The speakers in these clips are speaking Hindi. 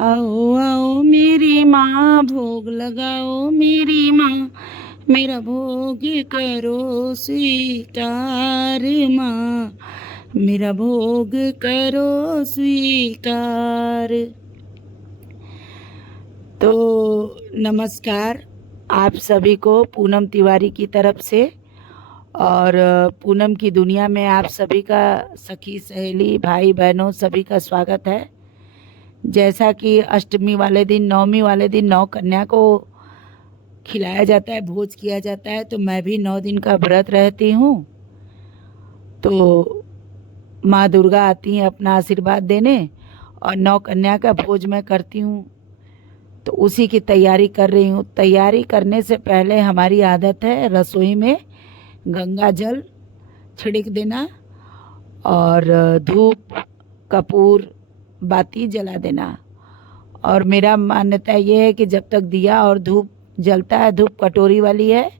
आओ आओ मेरी माँ भोग लगाओ मेरी माँ, मेरा भोग करो स्वीकार माँ, मेरा भोग करो स्वीकार। तो नमस्कार आप सभी को पूनम तिवारी की तरफ से, और पूनम की दुनिया में आप सभी का, सखी सहेली भाई बहनों सभी का स्वागत है। जैसा कि अष्टमी वाले दिन, नवमी वाले दिन 9 कन्या को खिलाया जाता है, भोज किया जाता है, तो मैं भी 9 दिन का व्रत रहती हूँ। तो माँ दुर्गा आती हैं अपना आशीर्वाद देने, और 9 कन्या का भोज मैं करती हूँ। तो उसी की तैयारी कर रही हूँ। तैयारी करने से पहले हमारी आदत है रसोई में गंगा जल छिड़क देना और धूप कपूर बाती जला देना। और मेरा मान्यता ये है कि जब तक दिया और धूप जलता है, धूप कटोरी वाली है,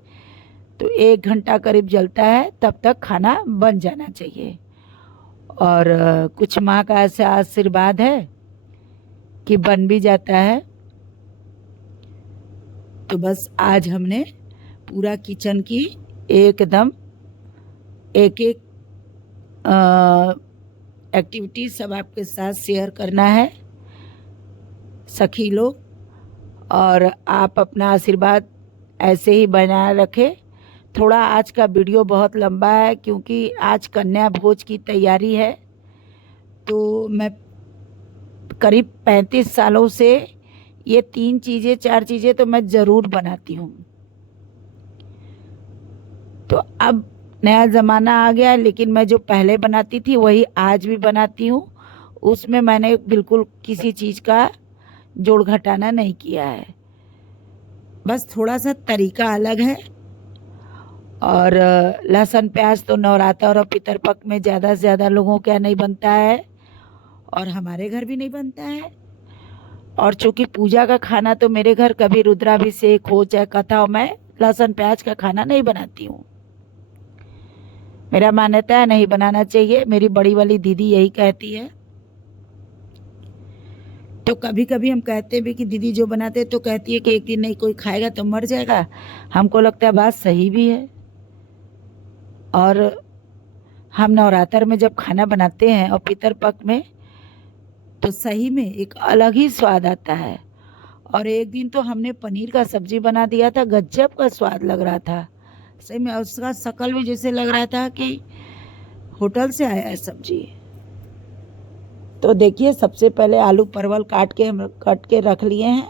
तो 1 घंटा करीब जलता है, तब तक खाना बन जाना चाहिए। और कुछ माँ का ऐसा आशीर्वाद है कि बन भी जाता है। तो बस आज हमने पूरा किचन की एकदम एक एक एक्टिविटी सब आपके साथ शेयर करना है सखी लोग, और आप अपना आशीर्वाद ऐसे ही बनाए रखें। थोड़ा आज का वीडियो बहुत लंबा है क्योंकि आज कन्या भोज की तैयारी है। तो मैं करीब 35 सालों से ये 3 चीज़ें 4 चीज़ें तो मैं ज़रूर बनाती हूँ। तो अब नया ज़माना आ गया, लेकिन मैं जो पहले बनाती थी वही आज भी बनाती हूँ। उसमें मैंने बिल्कुल किसी चीज़ का जोड़ घटाना नहीं किया है, बस थोड़ा सा तरीका अलग है। और लहसुन प्याज तो नवरात्र और पितरपक्ष में ज़्यादा से ज़्यादा लोगों के यहाँ नहीं बनता है, और हमारे घर भी नहीं बनता है। और चूँकि पूजा का खाना तो मेरे घर कभी रुद्राभिषेक हो चाहे कथा हो, मैं लहसुन प्याज का खाना नहीं बनाती हूँ। मेरा मान्यता है नहीं बनाना चाहिए, मेरी बड़ी वाली दीदी यही कहती है। तो कभी कभी हम कहते भी कि दीदी जो बनाते तो कहती है कि एक दिन नहीं कोई खाएगा तो मर जाएगा। हमको लगता है बात सही भी है। और हम नवरात्र में जब खाना बनाते हैं और पितरपक्ष में, तो सही में एक अलग ही स्वाद आता है। और एक दिन तो हमने पनीर का सब्जी बना दिया था, गजब का स्वाद लग रहा था सही में। उसका शक्ल भी जैसे लग रहा था कि होटल से आया है सब्जी। तो देखिए, सबसे पहले आलू परवल काट के रख लिए हैं,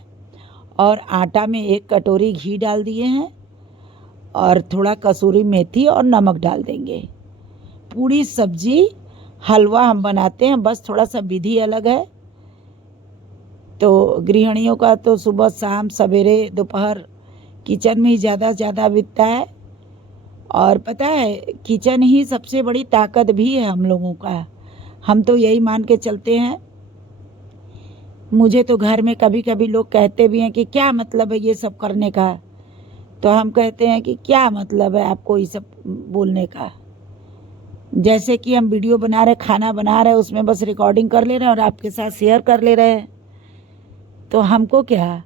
और आटा में 1 कटोरी घी डाल दिए हैं, और थोड़ा कसूरी मेथी और नमक डाल देंगे। पूरी सब्जी हलवा हम बनाते हैं, बस थोड़ा सा विधि अलग है। तो गृहिणियों का तो सुबह शाम सवेरे दोपहर किचन में ही ज़्यादा बीतता है। और पता है, किचन ही सबसे बड़ी ताकत भी है हम लोगों का। हम तो यही मान के चलते हैं। मुझे तो घर में कभी कभी लोग कहते भी हैं कि क्या मतलब है ये सब करने का। तो हम कहते हैं कि क्या मतलब है आपको ये सब बोलने का। जैसे कि हम वीडियो बना रहे, खाना बना रहे, उसमें बस रिकॉर्डिंग कर ले रहे हैं और आपके साथ शेयर कर ले रहे हैं। तो हमको क्या,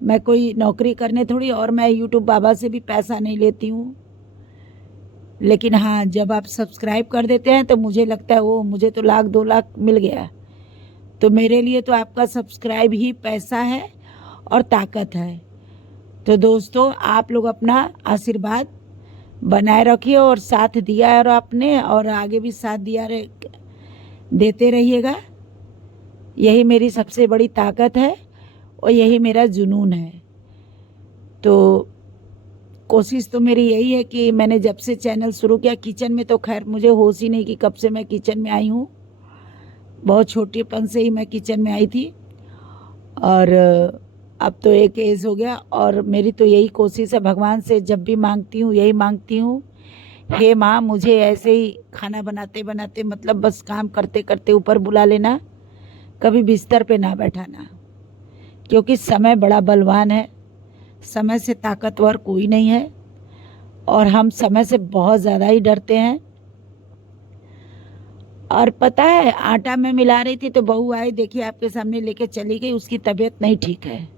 मैं कोई नौकरी करने थोड़ी, और मैं यूट्यूब बाबा से भी पैसा नहीं लेती हूँ। लेकिन हाँ, जब आप सब्सक्राइब कर देते हैं तो मुझे लगता है वो मुझे तो 1,00,000-2,00,000 मिल गया। तो मेरे लिए तो आपका सब्सक्राइब ही पैसा है और ताकत है। तो दोस्तों, आप लोग अपना आशीर्वाद बनाए रखिए और साथ दिया है और आपने, और आगे भी साथ देते रहिएगा। यही मेरी सबसे बड़ी ताकत है और यही मेरा जुनून है। तो कोशिश तो मेरी यही है कि मैंने जब से चैनल शुरू किया, किचन में तो खैर मुझे होश ही नहीं कि कब से मैं किचन में आई हूँ। बहुत छोटेपन से ही मैं किचन में आई थी, और अब तो एक एज हो गया। और मेरी तो यही कोशिश है, भगवान से जब भी मांगती हूँ यही मांगती हूँ, हे माँ मुझे ऐसे ही खाना बनाते बनाते, मतलब बस काम करते करते ऊपर बुला लेना, कभी बिस्तर पे ना बैठाना। क्योंकि समय बड़ा बलवान है, समय से ताकतवर कोई नहीं है, और हम समय से बहुत ज़्यादा ही डरते हैं। और पता है आटा में मिला रही थी तो बहू आई, देखिए आपके सामने लेके चली गई, उसकी तबीयत नहीं ठीक है।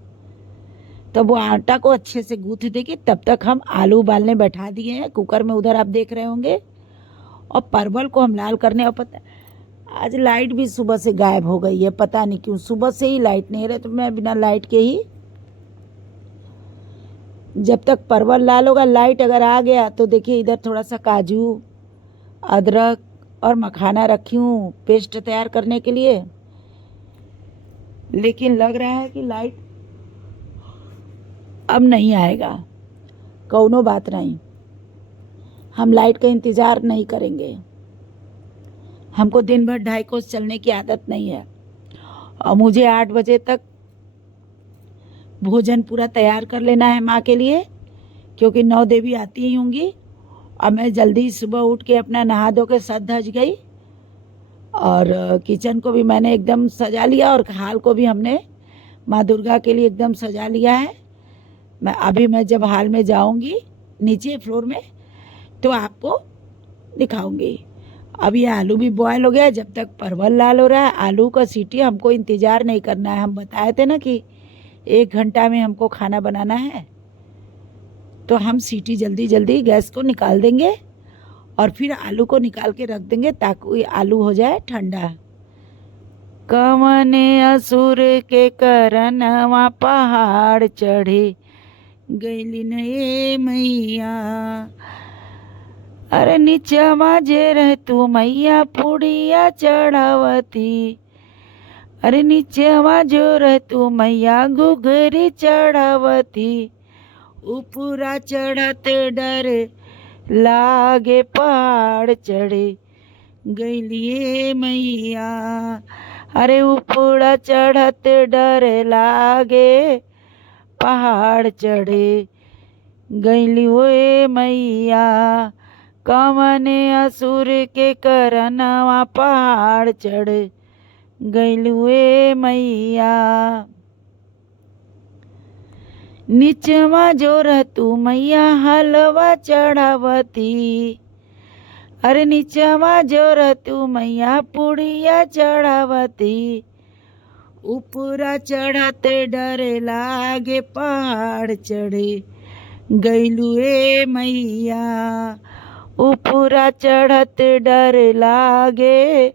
तो वो आटा को अच्छे से गूंथ देगी, तब तक हम आलू उबालने बैठा दिए हैं कुकर में, उधर आप देख रहे होंगे। और परवल को हम लाल करने, और पता आज लाइट भी सुबह से गायब हो गई है, पता नहीं क्यों, सुबह से ही लाइट नहीं रहे, तो मैं बिना लाइट के ही, जब तक परवल लाल होगा, लाइट अगर आ गया तो देखिए इधर थोड़ा सा काजू, अदरक और मखाना रखी हूँ पेस्ट तैयार करने के लिए। लेकिन लग रहा है कि लाइट अब नहीं आएगा। कौनो बात नहीं, हम लाइट का इंतज़ार नहीं करेंगे। हमको दिन भर 2.5 कोस चलने की आदत नहीं है, और मुझे 8 बजे तक भोजन पूरा तैयार कर लेना है माँ के लिए, क्योंकि 9 देवी आती ही होंगी। और मैं जल्दी सुबह उठ के अपना नहा धो के सज धज गई, और किचन को भी मैंने एकदम सजा लिया, और हाल को भी हमने माँ दुर्गा के लिए एकदम सजा लिया है। मैं जब हाल में जाऊंगी नीचे फ्लोर में तो आपको दिखाऊंगी। अब ये आलू भी बॉयल हो गया, जब तक परवल लाल हो रहा है। आलू का सीटी हमको इंतज़ार नहीं करना है, हम बताए थे ना कि 1 घंटा में हमको खाना बनाना है, तो हम सीटी जल्दी जल्दी गैस को निकाल देंगे और फिर आलू को निकाल के रख देंगे ताकि आलू हो जाए ठंडा। कवने असुर के करनवा पहाड़ चढ़े गईली नए मैया। अरे नीचवा जे रह तू मैया पुड़िया चढ़ावती, अरे नीचवा जो रह तू मैया घुघरी चढ़ावती। ऊपरा चढ़त डर लागे पहाड़ चढ़े गईलिए मैया। अरे ऊपरा चढ़त डर लागे पहाड़ चढ़े गईली ओए मैया। कवने असुर के करनवा पहाड़ चढ़ गईली ओए मैया। नीचवा जो रह तू मैया हलवा चढ़ावती, अरे नीचवा जो रह तू मैया पुड़िया चढ़ावती। ऊपरा चढ़त डर लागे पहाड़ चढ़े गईलू ए मैया। ऊपरा चढ़त डर लागे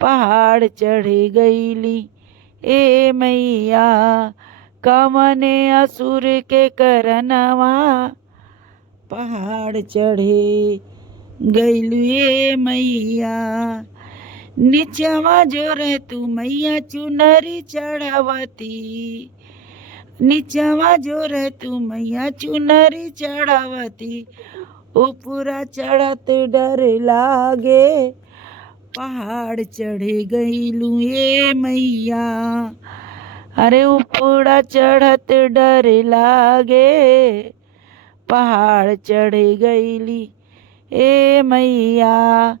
पहाड़ चढ़े गईली ए मैया। कवने असुर के करनवा पहाड़ चढ़े गईलू ए मैया। नीचवा जो रह तू मैया चुनरी चढ़ावती, नीचवा जो रह तू मैया चुनरी चढ़ावती। ऊपरा चढ़त डर लागे पहाड़ चढ़े गईलू ए मैया। अरे ऊपरा चढ़त डर लागे पहाड़ चढ़े गईली ए मैया।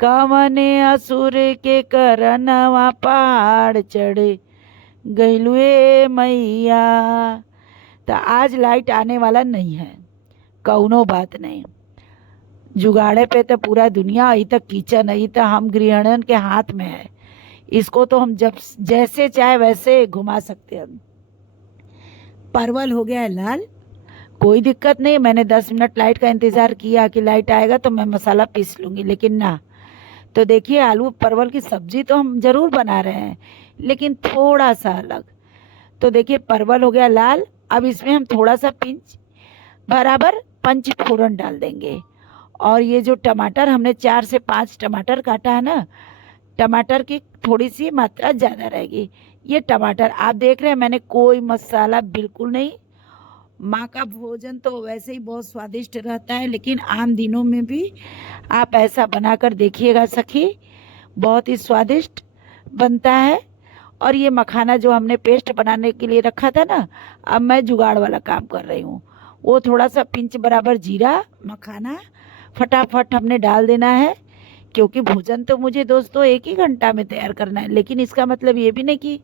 कवने असुर के करनवा पहाड़ चढ़े गईलू ए मैया। तो आज लाइट आने वाला नहीं है, कौनो बात नहीं। जुगाड़े पे तो पूरा दुनिया, अभी तक किचन, अभी तक हम गृहिणन के हाथ में है। इसको तो हम जब जैसे चाहे वैसे घुमा सकते हैं। परवल हो गया है लाल, कोई दिक्कत नहीं। मैंने 10 मिनट लाइट का इंतज़ार किया कि लाइट आएगा तो मैं मसाला पीस लूँगी, लेकिन ना। तो देखिए आलू परवल की सब्जी तो हम ज़रूर बना रहे हैं, लेकिन थोड़ा सा अलग। तो देखिए परवल हो गया लाल, अब इसमें हम थोड़ा सा पिंच बराबर पंच फोरन डाल देंगे। और ये जो टमाटर हमने 4 से 5 टमाटर काटा है ना, टमाटर की थोड़ी सी मात्रा ज़्यादा रहेगी। ये टमाटर आप देख रहे हैं, मैंने कोई मसाला बिल्कुल नहीं। माँ का भोजन तो वैसे ही बहुत स्वादिष्ट रहता है, लेकिन आम दिनों में भी आप ऐसा बनाकर देखिएगा सखी, बहुत ही स्वादिष्ट बनता है। और ये मखाना जो हमने पेस्ट बनाने के लिए रखा था ना, अब मैं जुगाड़ वाला काम कर रही हूँ। वो थोड़ा सा पिंच बराबर जीरा, मखाना फटाफट हमने डाल देना है, क्योंकि भोजन तो मुझे दोस्तों 1 ही घंटा में तैयार करना है। लेकिन इसका मतलब ये भी नहीं कि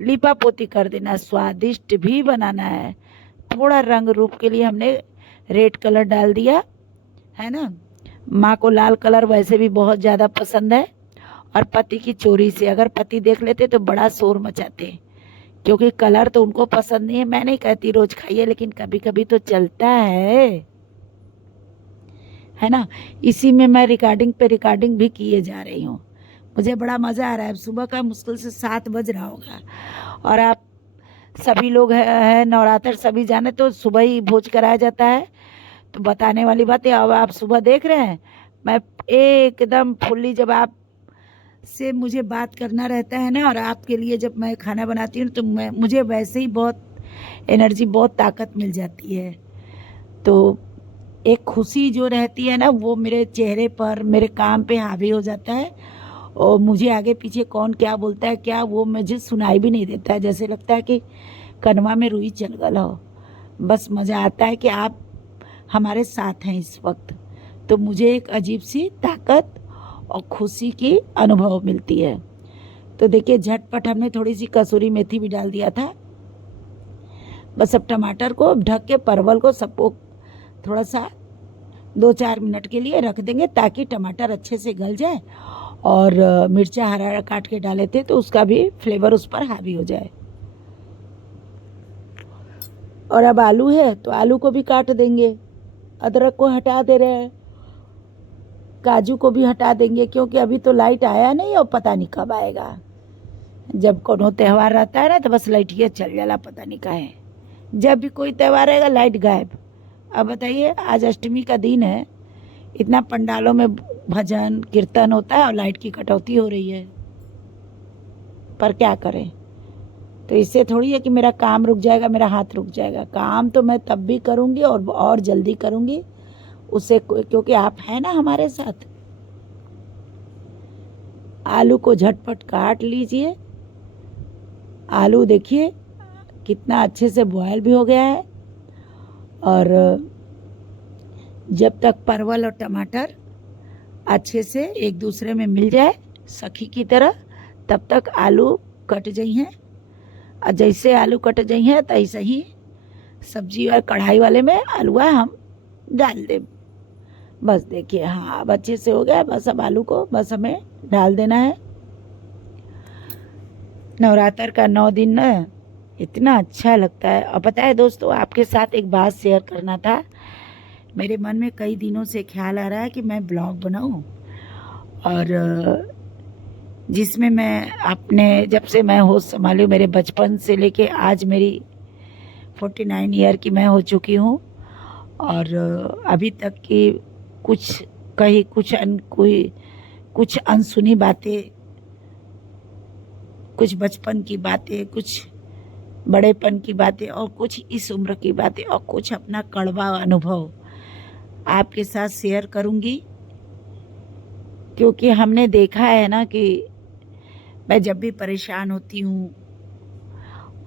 लिपा पोती कर देना, स्वादिष्ट भी बनाना है। थोड़ा रंग रूप के लिए हमने रेड कलर डाल दिया है ना, माँ को लाल कलर वैसे भी बहुत ज़्यादा पसंद है, और पति की चोरी से अगर पति देख लेते तो बड़ा शोर मचाते, क्योंकि कलर तो उनको पसंद नहीं है। मैं नहीं कहती रोज खाइए, लेकिन कभी कभी तो चलता है ना। इसी में मैं रिकॉर्डिंग पे रिकॉर्डिंग भी किए जा रही हूँ। मुझे बड़ा मज़ा आ रहा है। सुबह का मुश्किल से 7 बज रहा होगा, और आप सभी लोग है नवरात्र सभी जाने तो सुबह ही भोज कराया जाता है। तो बताने वाली बात है, अब आप सुबह देख रहे हैं, मैं एकदम फुल्ली, जब आप से मुझे बात करना रहता है ना, और आपके लिए जब मैं खाना बनाती हूँ तो मुझे वैसे ही बहुत एनर्जी, बहुत ताकत मिल जाती है। तो एक खुशी जो रहती है ना, वो मेरे चेहरे पर, मेरे काम पे हावी हो जाता है, और मुझे आगे पीछे कौन क्या बोलता है क्या, वो मुझे सुनाई भी नहीं देता है। जैसे लगता है कि कनवा में रुई चल गल हो। बस मज़ा आता है कि आप हमारे साथ हैं इस वक्त। तो मुझे एक अजीब सी ताकत और खुशी की अनुभव मिलती है। तो देखिए, झटपट हमने थोड़ी सी कसूरी मेथी भी डाल दिया था। बस अब टमाटर को ढक के, परवल को सबको थोड़ा सा 2-4 मिनट के लिए रख देंगे, ताकि टमाटर अच्छे से गल जाए, और मिर्चा हरा काट के डाले थे तो उसका भी फ्लेवर उस पर हावी हो जाए। और अब आलू है तो आलू को भी काट देंगे, अदरक को हटा दे रहे हैं, काजू को भी हटा देंगे, क्योंकि अभी तो लाइट आया नहीं और पता नहीं कब आएगा। जब कोनो त्यौहार रहता है ना तो बस लाइटिया चल जाला, पता नहीं काहे। जब भी कोई त्यौहार रहेगा लाइट गायब। अब बताइए, आज अष्टमी का दिन है, इतना पंडालों में भजन कीर्तन होता है और लाइट की कटौती हो रही है, पर क्या करें। तो इससे थोड़ी है कि मेरा काम रुक जाएगा, मेरा हाथ रुक जाएगा। काम तो मैं तब भी करूँगी, और जल्दी करूँगी उससे, क्योंकि आप हैं ना हमारे साथ। आलू को झटपट काट लीजिए। आलू देखिए कितना अच्छे से बॉयल भी हो गया है, और जब तक परवल और टमाटर अच्छे से एक दूसरे में मिल जाए सखी की तरह, तब तक आलू कट जाई हैं। और जैसे आलू कट जाई हैं तैसे ही सब्जी और कढ़ाई वाले में आलूआ हम डाल दें। बस देखिए, हाँ अब अच्छे से हो गया। बस अब आलू को बस हमें डाल देना है। नवरात्र का 9 दिन ना इतना अच्छा लगता है। और पता है दोस्तों, आपके साथ एक बात शेयर करना था। मेरे मन में कई दिनों से ख्याल आ रहा है कि मैं ब्लॉग बनाऊं, और जिसमें मैं अपने, जब से मैं होश संभाली, मेरे बचपन से लेके आज मेरी 49 ईयर की मैं हो चुकी हूँ, और अभी तक की कुछ कही कुछ अनसुनी बातें, कुछ बचपन की बातें, कुछ बड़ेपन की बातें, और कुछ इस उम्र की बातें, और कुछ अपना कड़वा अनुभव आपके साथ शेयर करूंगी। क्योंकि हमने देखा है ना कि मैं जब भी परेशान होती हूँ,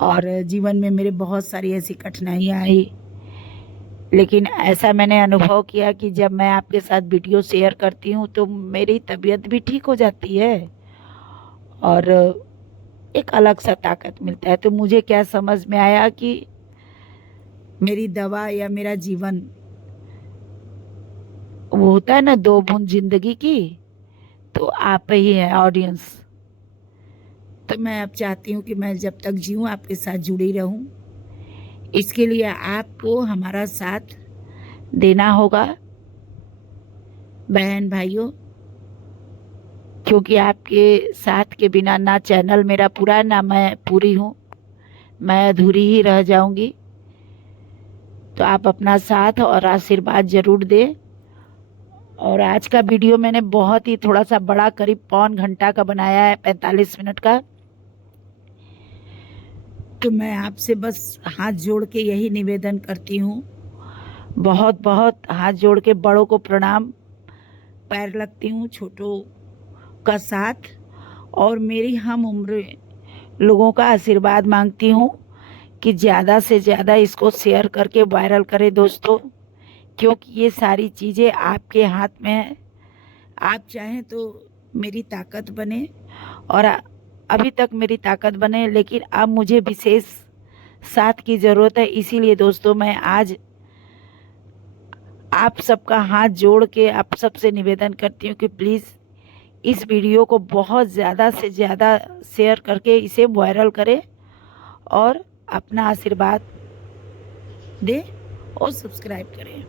और जीवन में मेरे बहुत सारी ऐसी कठिनाइयाँ आई, लेकिन ऐसा मैंने अनुभव किया कि जब मैं आपके साथ वीडियो शेयर करती हूँ तो मेरी तबीयत भी ठीक हो जाती है, और एक अलग सा ताकत मिलता है। तो मुझे क्या समझ में आया कि मेरी दवा या मेरा जीवन, वो होता है ना 2 बूंद जिंदगी की, तो आप ही हैं ऑडियंस। तो मैं अब चाहती हूँ कि मैं जब तक जीऊँ आपके साथ जुड़ी रहूँ। इसके लिए आपको हमारा साथ देना होगा बहन भाइयों, क्योंकि आपके साथ के बिना ना चैनल मेरा पूरा, ना मैं पूरी हूँ, मैं अधूरी ही रह जाऊंगी। तो आप अपना साथ और आशीर्वाद जरूर दें। और आज का वीडियो मैंने बहुत ही थोड़ा सा बड़ा, करीब पौन घंटा का बनाया है, 45 मिनट का। तो मैं आपसे बस हाथ जोड़ के यही निवेदन करती हूँ, बहुत बहुत हाथ जोड़ के बड़ों को प्रणाम, पैर लगती हूँ, छोटों का साथ और मेरी हम उम्र लोगों का आशीर्वाद मांगती हूँ कि ज़्यादा से ज़्यादा इसको शेयर करके वायरल करें दोस्तों, क्योंकि ये सारी चीज़ें आपके हाथ में है। आप चाहें तो मेरी ताकत बने, और अभी तक मेरी ताकत बने, लेकिन अब मुझे विशेष साथ की ज़रूरत है। इसीलिए दोस्तों मैं आज आप सबका हाथ जोड़ के आप सबसे निवेदन करती हूँ कि प्लीज़ इस वीडियो को बहुत ज़्यादा से ज़्यादा शेयर करके इसे वायरल करें और अपना आशीर्वाद दें और सब्सक्राइब करें।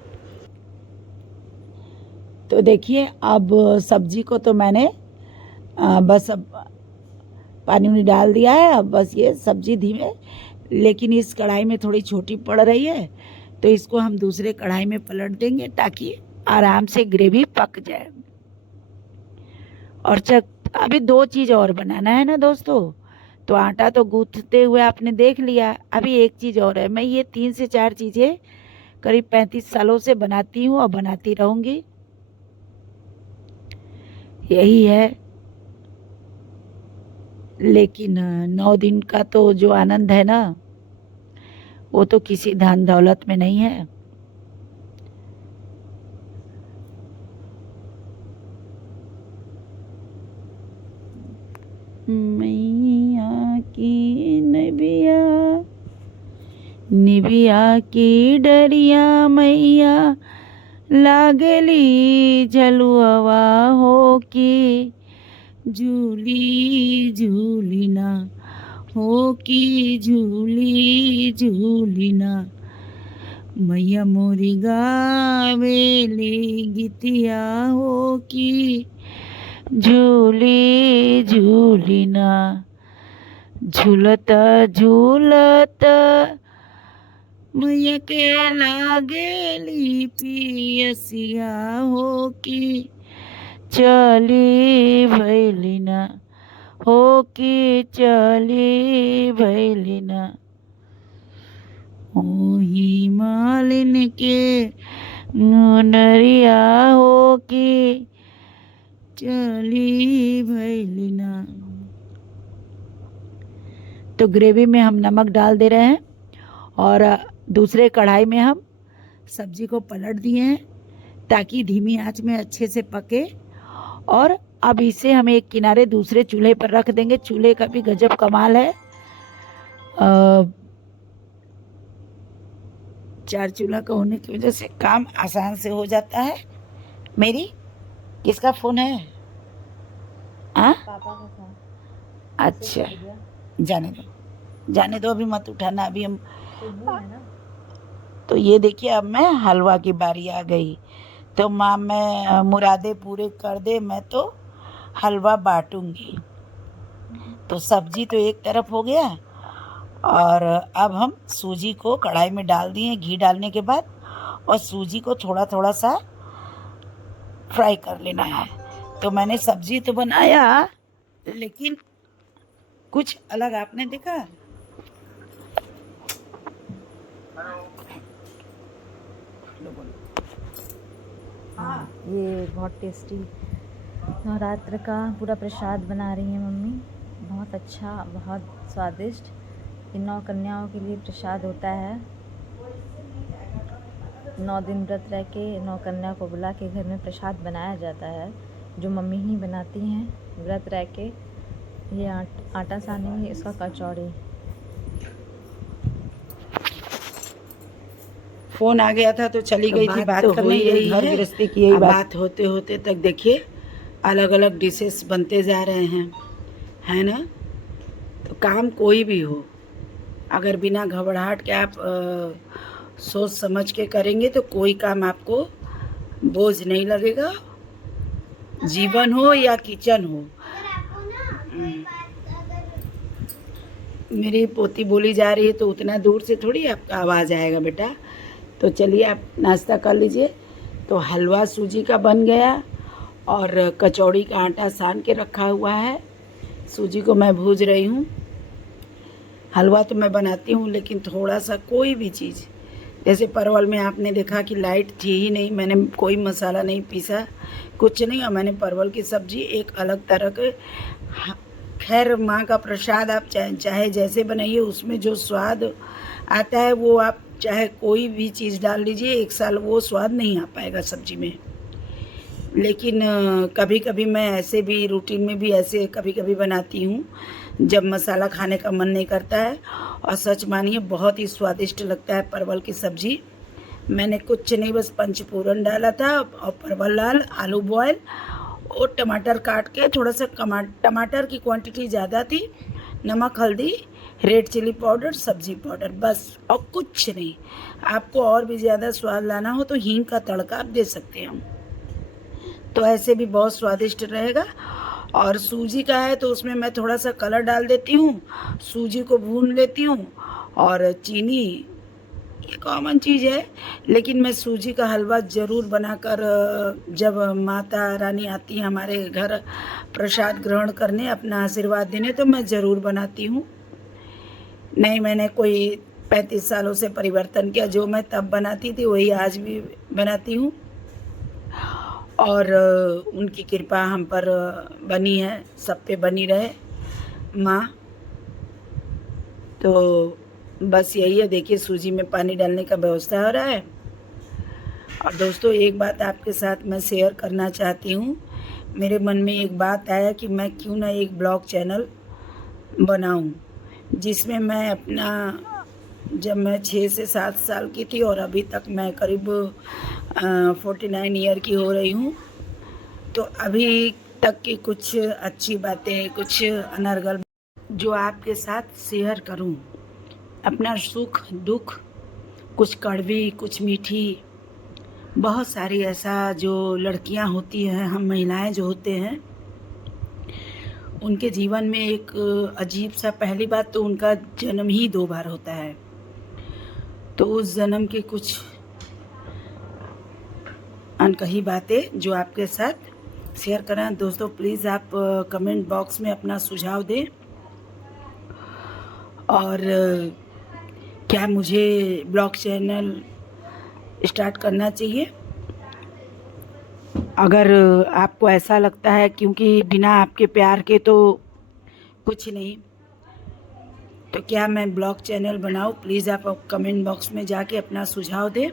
तो देखिए अब सब्जी को तो मैंने बस अब पानी उनी डाल दिया है। अब बस ये सब्जी धीमे, लेकिन इस कढ़ाई में थोड़ी छोटी पड़ रही है तो इसको हम दूसरे कढ़ाई में पलट देंगे ताकि आराम से ग्रेवी पक जाए। और अभी 2 चीज़ और बनाना है ना दोस्तों। तो आटा तो गूंथते हुए आपने देख लिया, अभी एक चीज़ और है। मैं ये 3 से 4 चीज़ें करीब 35 सालों से बनाती हूँ और बनाती रहूँगी। यही है, लेकिन 9 दिन का तो जो आनंद है ना, वो तो किसी धन दौलत में नहीं है। मैया की नबिया निबिया की डरिया मैया लागली झलुआ हो की झूली झूलिना हो की झूली झूलिना मैया मोरी गावेली गीतिया हो की झूली झूलिना झूलत झूलत मैया के लागेली पियसिया हो की चली भैलिना हो की चली भैलिना ओही मालिन के नरिया हो की चली भैलिना। तो ग्रेवी में हम नमक डाल दे रहे हैं और दूसरे कढ़ाई में हम सब्जी को पलट दिए हैं ताकि धीमी आंच में अच्छे से पके। और अब इसे हम एक किनारे दूसरे चूल्हे पर रख देंगे। चूल्हे का भी गजब कमाल है, 4 चूल्हा का होने की वजह से काम आसान से हो जाता है। मेरी किसका फोन है? पापा का फोन। अच्छा, जाने दो अभी मत उठाना। अभी हम है ना। तो ये देखिए अब मैं हलवा की बारी आ गई। तो माँ मैं मुरादे पूरे कर दे, मैं तो हलवा बांटूंगी। तो सब्जी तो एक तरफ हो गया और अब हम सूजी को कढ़ाई में डाल दिए घी डालने के बाद, और सूजी को थोड़ा थोड़ा सा फ्राई कर लेना है। तो मैंने सब्जी तो बनाया लेकिन कुछ अलग आपने देखा। ये बहुत टेस्टी नवरात्र का पूरा प्रसाद बना रही हैं मम्मी। बहुत अच्छा, बहुत स्वादिष्ट। इन 9 कन्याओं के लिए प्रसाद होता है। 9 दिन व्रत रह के 9 कन्या को बुला के घर में प्रसाद बनाया जाता है, जो मम्मी ही बनाती हैं व्रत रह के। ये आटा सानी, इसका कचौड़ी। फोन आ गया था तो चली गई थी बात करने। यही घर गृहस्थी की यही बात होते होते तक देखिए अलग अलग डिशेस बनते जा रहे हैं, है ना। तो काम कोई भी हो, अगर बिना घबराहट के आप सोच समझ के करेंगे तो कोई काम आपको बोझ नहीं लगेगा, जीवन हो या किचन हो। मेरी पोती बोली जा रही है तो उतना दूर से थोड़ी आपका आवाज़ आएगा बेटा। तो चलिए आप नाश्ता कर लीजिए। तो हलवा सूजी का बन गया और कचौड़ी का आटा सान के रखा हुआ है। सूजी को मैं भूज रही हूँ। हलवा तो मैं बनाती हूँ लेकिन थोड़ा सा कोई भी चीज़, जैसे परवल में आपने देखा कि लाइट थी ही नहीं, मैंने कोई मसाला नहीं पीसा, कुछ नहीं। और मैंने परवल की सब्ज़ी एक अलग तरह के, खैर माँ का प्रसाद आप चाहे जैसे बनाइए, उसमें जो स्वाद आता है वो आप चाहे कोई भी चीज़ डाल लीजिए, 1 साल वो स्वाद नहीं आ पाएगा सब्जी में। लेकिन कभी कभी मैं ऐसे भी रूटीन में भी ऐसे कभी कभी बनाती हूँ जब मसाला खाने का मन नहीं करता है। और सच मानिए बहुत ही स्वादिष्ट लगता है परवल की सब्ज़ी। मैंने कुछ नहीं, बस पंचफोरन डाला था और परवल दाल, आलू बॉयल और टमाटर काट के, थोड़ा सा टमाटर की क्वांटिटी ज़्यादा थी, नमक, हल्दी, रेड चिली पाउडर, सब्जी पाउडर, बस और कुछ नहीं। आपको और भी ज़्यादा स्वाद लाना हो तो हींग का तड़का आप दे सकते हैं, तो ऐसे भी बहुत स्वादिष्ट रहेगा। और सूजी का है तो उसमें मैं थोड़ा सा कलर डाल देती हूँ, सूजी को भून लेती हूँ, और चीनी, ये कॉमन चीज़ है, लेकिन मैं सूजी का हलवा ज़रूर बनाकर जब माता रानी आती है हमारे घर प्रसाद ग्रहण करने, अपना आशीर्वाद देने, तो मैं ज़रूर बनाती हूँ। नहीं, मैंने कोई 35 सालों से परिवर्तन किया, जो मैं तब बनाती थी वही आज भी बनाती हूँ, और उनकी कृपा हम पर बनी है, सब पे बनी रहे माँ। तो बस यही है, देखिए सूजी में पानी डालने का व्यवस्था हो रहा है। और दोस्तों, एक बात आपके साथ मैं शेयर करना चाहती हूँ। मेरे मन में एक बात आया कि मैं क्यों ना एक ब्लॉग चैनल बनाऊँ, जिसमें मैं अपना, जब मैं 6 से 7 साल की थी और अभी तक मैं करीब 49 ईयर की हो रही हूँ, तो अभी तक की कुछ अच्छी बातें, कुछ अनर्गल जो आपके साथ शेयर करूं, अपना सुख दुख, कुछ कड़वी, कुछ मीठी, बहुत सारी ऐसा जो लड़कियां होती हैं, हम महिलाएं जो होते हैं, उनके जीवन में एक अजीब सा, पहली बात तो उनका जन्म ही 2 बार होता है, तो उस जन्म की कुछ अनकही बातें जो आपके साथ शेयर करें। दोस्तों, प्लीज़ आप कमेंट बॉक्स में अपना सुझाव दें, और क्या मुझे ब्लॉग चैनल स्टार्ट करना चाहिए? अगर आपको ऐसा लगता है, क्योंकि बिना आपके प्यार के तो कुछ नहीं, तो क्या मैं ब्लॉग चैनल बनाऊं? प्लीज़ आप कमेंट बॉक्स में जाके अपना सुझाव दें।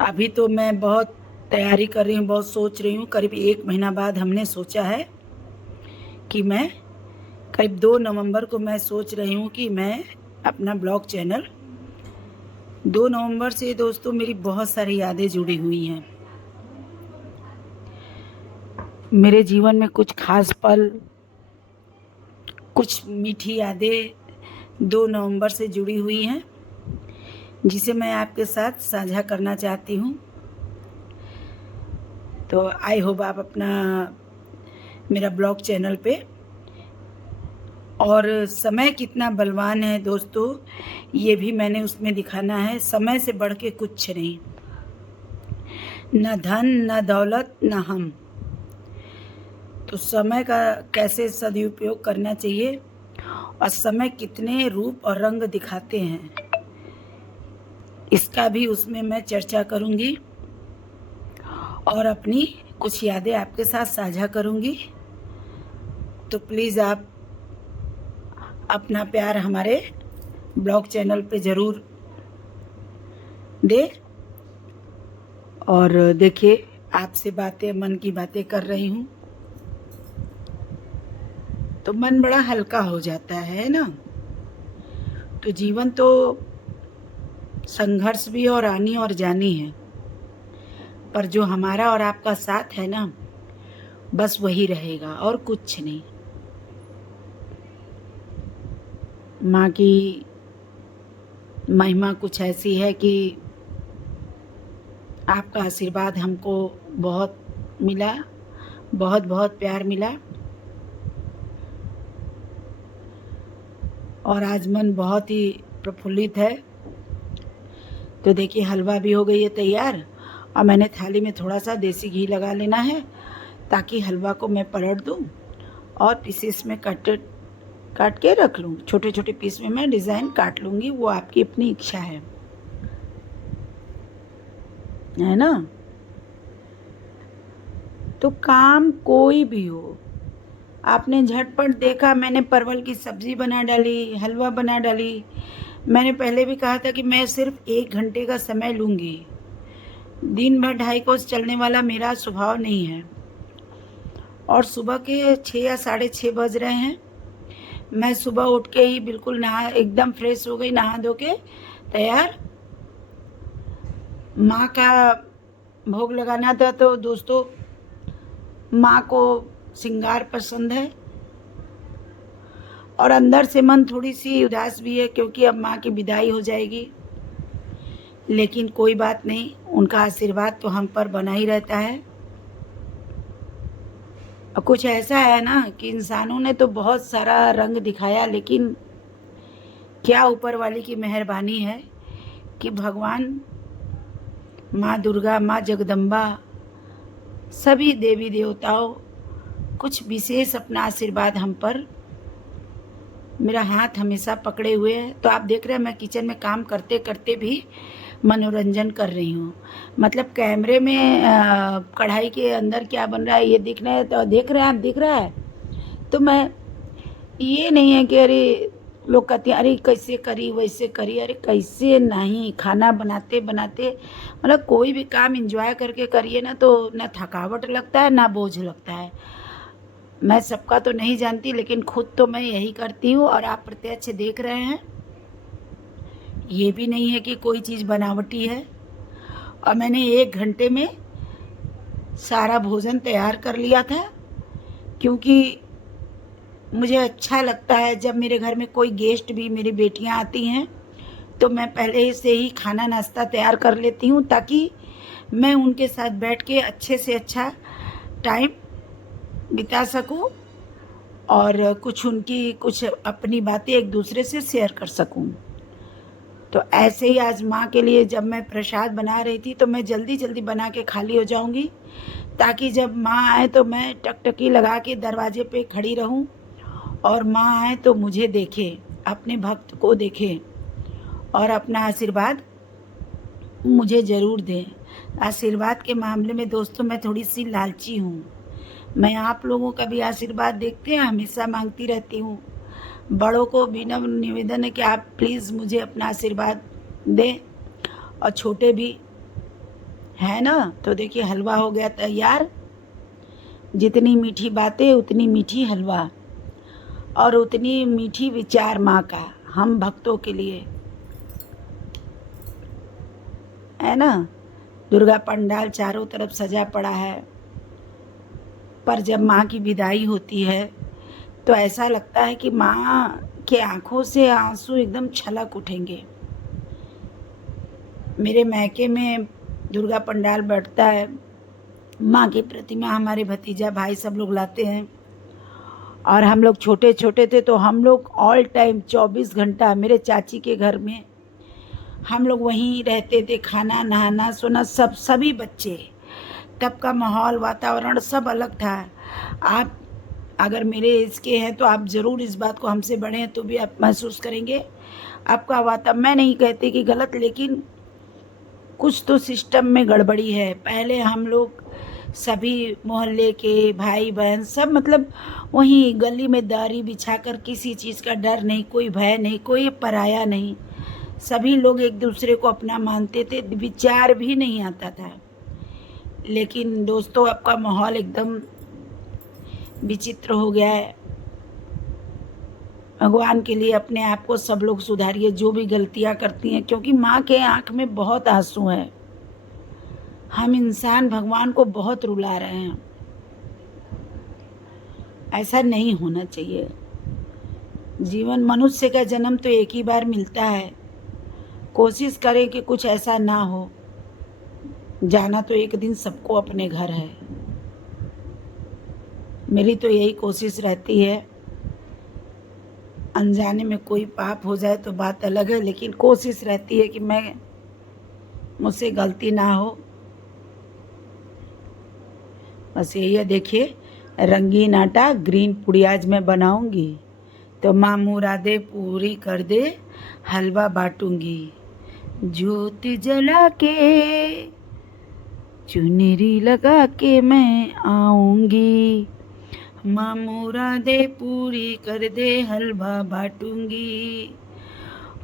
अभी तो मैं बहुत तैयारी कर रही हूँ, बहुत सोच रही हूँ। करीब 1 महीना बाद हमने सोचा है कि मैं करीब 2 नवंबर को मैं सोच रही हूँ कि मैं अपना ब्लॉग चैनल, 2 नवंबर से दोस्तों मेरी बहुत सारी यादें जुड़ी हुई हैं। मेरे जीवन में कुछ खास पल, कुछ मीठी यादें 2 नवंबर से जुड़ी हुई हैं, जिसे मैं आपके साथ साझा करना चाहती हूँ। तो आई होप आप अपना मेरा ब्लॉग चैनल पे, और समय कितना बलवान है दोस्तों, ये भी मैंने उसमें दिखाना है। समय से बढ़ के कुछ नहीं, न धन, न दौलत, न हम। तो समय का कैसे सदुपयोग करना चाहिए, और समय कितने रूप और रंग दिखाते हैं, इसका भी उसमें मैं चर्चा करूँगी, और अपनी कुछ यादें आपके साथ साझा करूँगी। तो प्लीज़ आप अपना प्यार हमारे ब्लॉग चैनल पे ज़रूर दे, और देखिए आपसे बातें, मन की बातें कर रही हूँ तो मन बड़ा हल्का हो जाता है ना। तो जीवन तो संघर्ष भी और आनी और जानी है, पर जो हमारा और आपका साथ है ना, बस वही रहेगा और कुछ नहीं। माँ की महिमा कुछ ऐसी है कि आपका आशीर्वाद हमको बहुत मिला, बहुत बहुत प्यार मिला, और आज मन बहुत ही प्रफुल्लित है। तो देखिए हलवा भी हो गई है तैयार, और मैंने थाली में थोड़ा सा देसी घी लगा लेना है, ताकि हलवा को मैं पलट दूँ और पीसेस में काट के रख लूँ। छोटे छोटे पीस में मैं डिज़ाइन काट लूँगी, वो आपकी अपनी इच्छा है ना। तो काम कोई भी हो, आपने झटपट देखा, मैंने परवल की सब्ज़ी बना डाली, हलवा बना डाली। मैंने पहले भी कहा था कि मैं सिर्फ 1 घंटे का समय लूँगी। दिन भर 2.5 कोस चलने वाला मेरा स्वभाव नहीं है, और सुबह के 6 या 6:30 बज रहे हैं। मैं सुबह उठ के ही बिल्कुल एकदम फ्रेश हो गई, नहा धो के तैयार, माँ का भोग लगाना था तो दोस्तों माँ को श्रृंगार पसंद है और अंदर से मन थोड़ी सी उदास भी है क्योंकि अब माँ की विदाई हो जाएगी। लेकिन कोई बात नहीं, उनका आशीर्वाद तो हम पर बना ही रहता है। और कुछ ऐसा है ना कि इंसानों ने तो बहुत सारा रंग दिखाया, लेकिन क्या ऊपर वाली की मेहरबानी है कि भगवान, माँ दुर्गा, माँ जगदम्बा, सभी देवी देवताओं कुछ विशेष अपना आशीर्वाद हम पर, मेरा हाथ हमेशा पकड़े हुए है। तो आप देख रहे हैं मैं किचन में काम करते करते भी मनोरंजन कर रही हूँ। मतलब कैमरे में कढ़ाई के अंदर क्या बन रहा है ये दिख रहा है, तो देख रहे हैं आप, दिख रहा है। तो मैं, ये नहीं है कि अरे लोग कहते हैं अरे कैसे करी वैसे करी, अरे कैसे नहीं, खाना बनाते बनाते मतलब कोई भी काम एंजॉय करके करिए ना तो ना थकावट लगता है ना बोझ लगता है। मैं सबका तो नहीं जानती, लेकिन खुद तो मैं यही करती हूँ और आप प्रत्यक्ष देख रहे हैं। ये भी नहीं है कि कोई चीज़ बनावटी है। और मैंने 1 घंटे में सारा भोजन तैयार कर लिया था, क्योंकि मुझे अच्छा लगता है जब मेरे घर में कोई गेस्ट भी, मेरी बेटियां आती हैं तो मैं पहले से ही खाना नाश्ता तैयार कर लेती हूँ ताकि मैं उनके साथ बैठ के अच्छे से अच्छा टाइम बिता सकूं और कुछ अपनी बातें एक दूसरे से शेयर कर सकूं। तो ऐसे ही आज माँ के लिए जब मैं प्रसाद बना रही थी तो मैं जल्दी जल्दी बना के खाली हो जाऊंगी ताकि जब माँ आए तो मैं टकटकी लगा के दरवाजे पे खड़ी रहूं और माँ आए तो मुझे देखे, अपने भक्त को देखे और अपना आशीर्वाद मुझे ज़रूर दें। आशीर्वाद के मामले में दोस्तों मैं थोड़ी सी लालची हूँ। मैं आप लोगों का भी आशीर्वाद देखते हैं हमेशा मांगती रहती हूँ। बड़ों को विनम्र निवेदन है कि आप प्लीज़ मुझे अपना आशीर्वाद दें, और छोटे भी है ना। तो देखिए हलवा हो गया तैयार। जितनी मीठी बातें उतनी मीठी हलवा और उतनी मीठी विचार माँ का हम भक्तों के लिए, है ना। दुर्गा पंडाल चारों तरफ सजा पड़ा है, पर जब माँ की विदाई होती है तो ऐसा लगता है कि माँ के आंखों से आंसू एकदम छलक उठेंगे। मेरे मैके में दुर्गा पंडाल बैठता है, माँ की प्रतिमा हमारे भतीजा भाई सब लोग लाते हैं। और हम लोग छोटे छोटे थे तो हम लोग ऑल टाइम 24 घंटा मेरे चाची के घर में हम लोग वहीं रहते थे। खाना नहाना सोना सब, सभी बच्चे, तब का माहौल वातावरण सब अलग था। आप अगर मेरे एज के हैं तो आप ज़रूर इस बात को, हमसे बड़े हैं तो भी आप महसूस करेंगे। आपका वातावरण, मैं नहीं कहती कि गलत, लेकिन कुछ तो सिस्टम में गड़बड़ी है। पहले हम लोग सभी मोहल्ले के भाई बहन सब, मतलब वहीं गली में दारी बिछाकर, किसी चीज़ का डर नहीं, कोई भय नहीं, कोई पराया नहीं, सभी लोग एक दूसरे को अपना मानते थे, विचार भी नहीं आता था। लेकिन दोस्तों आपका माहौल एकदम विचित्र हो गया है। भगवान के लिए अपने आप को सब लोग सुधारिए जो भी गलतियां करती हैं, क्योंकि माँ के आंख में बहुत आंसू हैं। हम इंसान भगवान को बहुत रुला रहे हैं। ऐसा नहीं होना चाहिए। जीवन, मनुष्य का जन्म तो एक ही बार मिलता है। कोशिश करें कि कुछ ऐसा ना हो। जाना तो एक दिन सबको अपने घर है। मेरी तो यही कोशिश रहती है। अनजाने में कोई पाप हो जाए तो बात अलग है, लेकिन कोशिश रहती है कि मुझसे गलती ना हो। बस यही है। देखिए रंगीन आटा ग्रीन पुड़ी आज मैं बनाऊंगी, तो माँ मुरादे पूरी कर दे, हलवा बांटूंगी। ज्योत जला के चुनरी लगा के मैं आऊंगी, माँ मुरादे पूरी कर दे, हलवा बांटूंगी।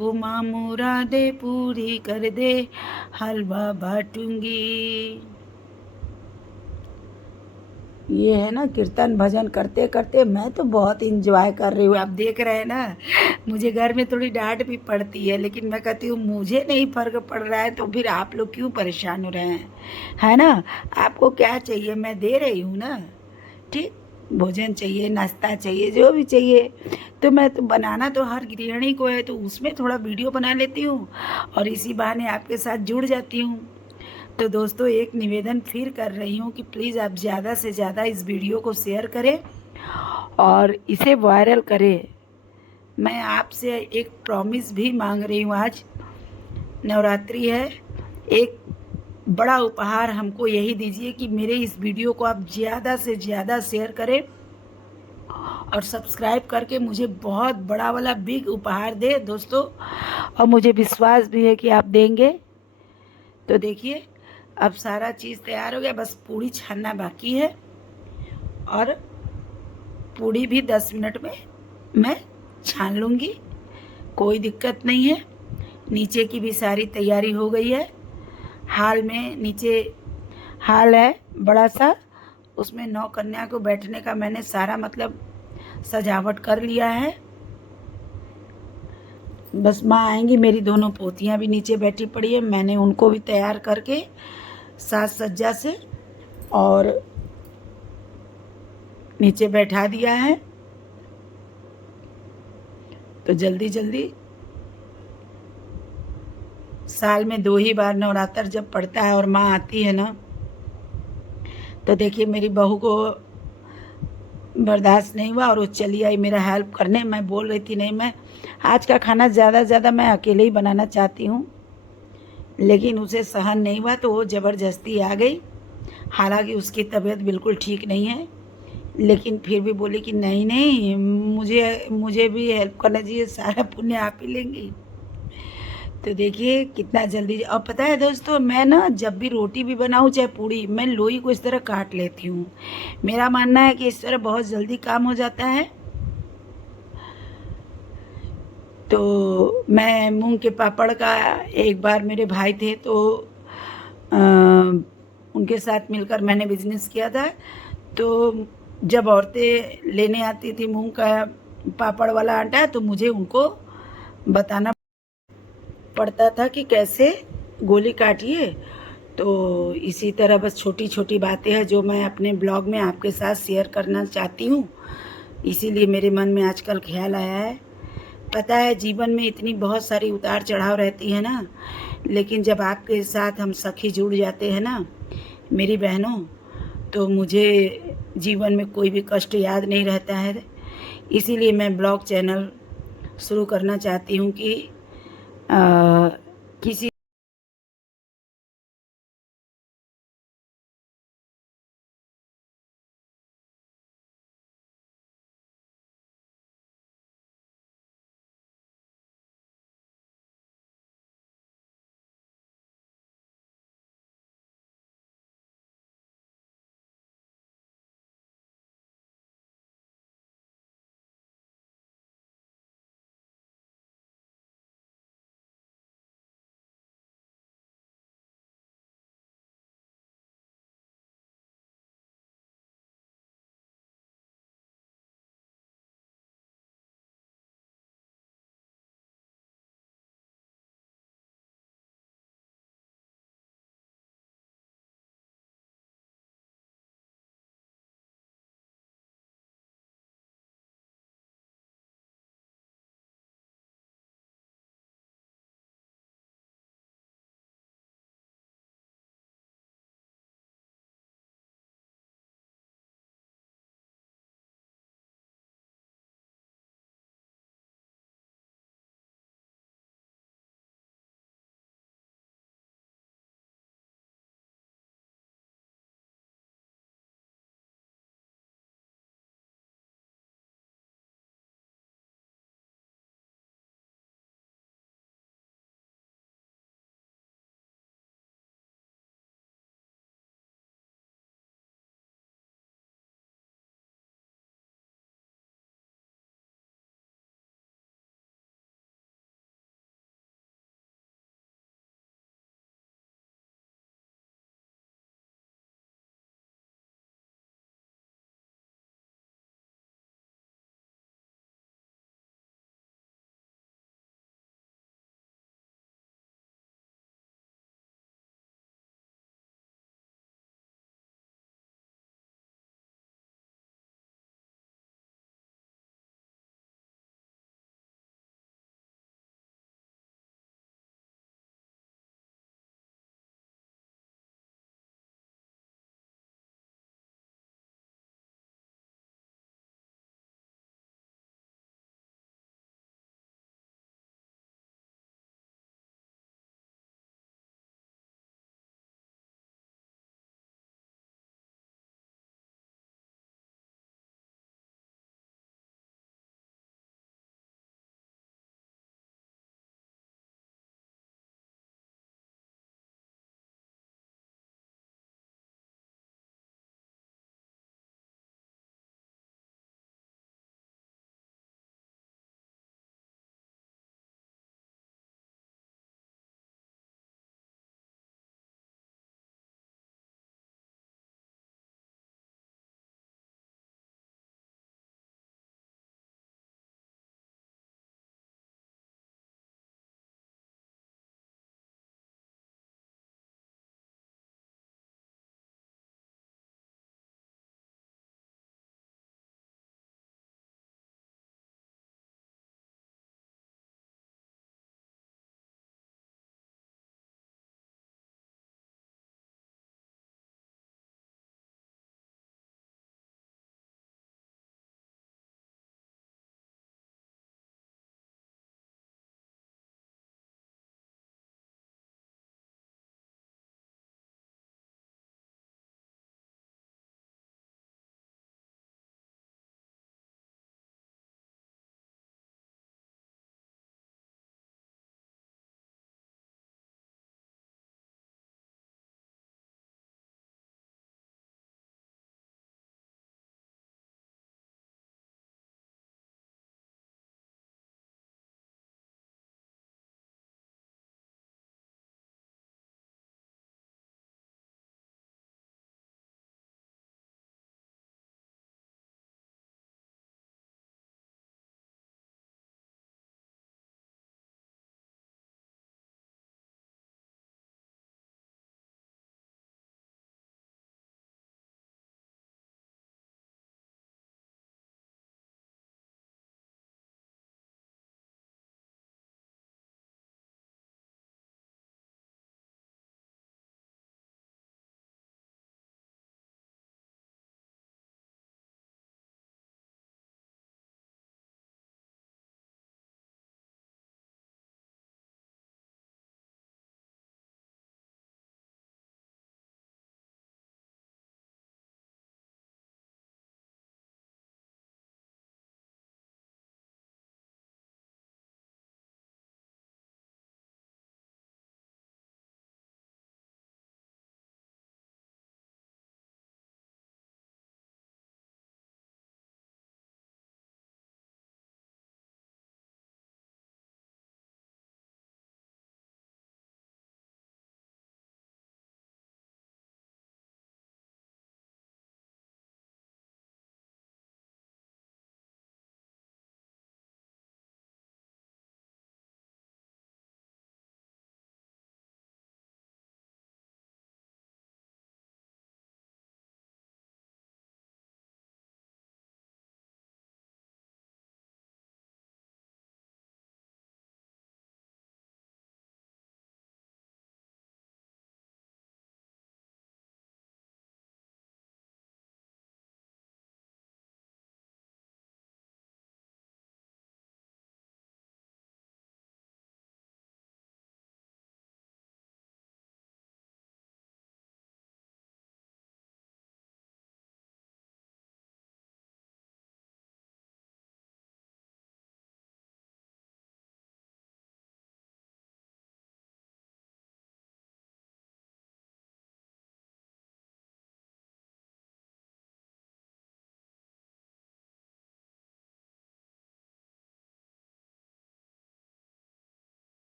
ओ माँ मुरादे पूरी कर दे, हलवा बांटूंगी। ये है ना, कीर्तन भजन करते करते मैं तो बहुत इंजॉय कर रही हूँ। आप देख रहे हैं ना, मुझे घर में थोड़ी डांट भी पड़ती है, लेकिन मैं कहती हूँ मुझे नहीं फर्क पड़ रहा है तो फिर आप लोग क्यों परेशान हो रहे हैं, है ना। आपको क्या चाहिए, मैं दे रही हूँ ना। ठीक, भोजन चाहिए, नाश्ता चाहिए, जो भी चाहिए, तो मैं तो बनाना तो हर गृहिणी को है, तो उसमें थोड़ा वीडियो बना लेती हूँ और इसी बहाने आपके साथ जुड़ जाती हूँ। तो दोस्तों, एक निवेदन फिर कर रही हूँ कि प्लीज़ आप ज़्यादा से ज़्यादा इस वीडियो को शेयर करें और इसे वायरल करें। मैं आपसे एक प्रॉमिस भी मांग रही हूँ, आज नवरात्रि है, एक बड़ा उपहार हमको यही दीजिए कि मेरे इस वीडियो को आप ज़्यादा से ज़्यादा शेयर करें और सब्सक्राइब करके मुझे बहुत बड़ा वाला बिग उपहार दे दोस्तों, और मुझे विश्वास भी है कि आप देंगे। तो देखिए, अब सारा चीज़ तैयार हो गया, बस पूड़ी छानना बाकी है और पूड़ी भी 10 मिनट में मैं छान लूँगी, कोई दिक्कत नहीं है। नीचे की भी सारी तैयारी हो गई है। हाल में नीचे हाल है बड़ा सा, उसमें 9 कन्या को बैठने का मैंने सारा मतलब सजावट कर लिया है। बस माँ आएंगी, मेरी दोनों पोतियाँ भी नीचे बैठी पड़ी है, मैंने उनको भी तैयार करके साज सज्जा से और नीचे बैठा दिया है। तो जल्दी जल्दी, साल में 2 ही बार नवरात्र जब पड़ता है और माँ आती है ना, तो देखिए मेरी बहू को बर्दाश्त नहीं हुआ और वो चली आई मेरा हेल्प करने। मैं बोल रही थी नहीं, मैं आज का खाना ज़्यादा से ज़्यादा मैं अकेले ही बनाना चाहती हूँ, लेकिन उसे सहन नहीं हुआ तो वो ज़बरदस्ती आ गई। हालांकि उसकी तबीयत बिल्कुल ठीक नहीं है, लेकिन फिर भी बोली कि नहीं नहीं, मुझे भी हेल्प करना चाहिए, सारा पुण्य आप ही लेंगी। तो देखिए कितना जल्दी। और पता है दोस्तों, मैं ना जब भी रोटी भी बनाऊँ चाहे पूड़ी, मैं लोई को इस तरह काट लेती हूँ। मेरा मानना है कि इस तरह बहुत जल्दी काम हो जाता है। तो मैं मूंग के पापड़ का, एक बार मेरे भाई थे तो उनके साथ मिलकर मैंने बिजनेस किया था। तो जब औरतें लेने आती थी मूंग का पापड़ वाला आटा, तो मुझे उनको बताना पड़ता था कि कैसे गोली काटिए। तो इसी तरह बस छोटी छोटी बातें हैं जो मैं अपने ब्लॉग में आपके साथ शेयर करना चाहती हूँ, इसीलिए मेरे मन में आजकल ख्याल आया है। पता है जीवन में इतनी बहुत सारी उतार चढ़ाव रहती है ना, लेकिन जब आपके साथ हम सखी जुड़ जाते हैं ना मेरी बहनों, तो मुझे जीवन में कोई भी कष्ट याद नहीं रहता है। इसीलिए मैं ब्लॉग चैनल शुरू करना चाहती हूँ कि किसी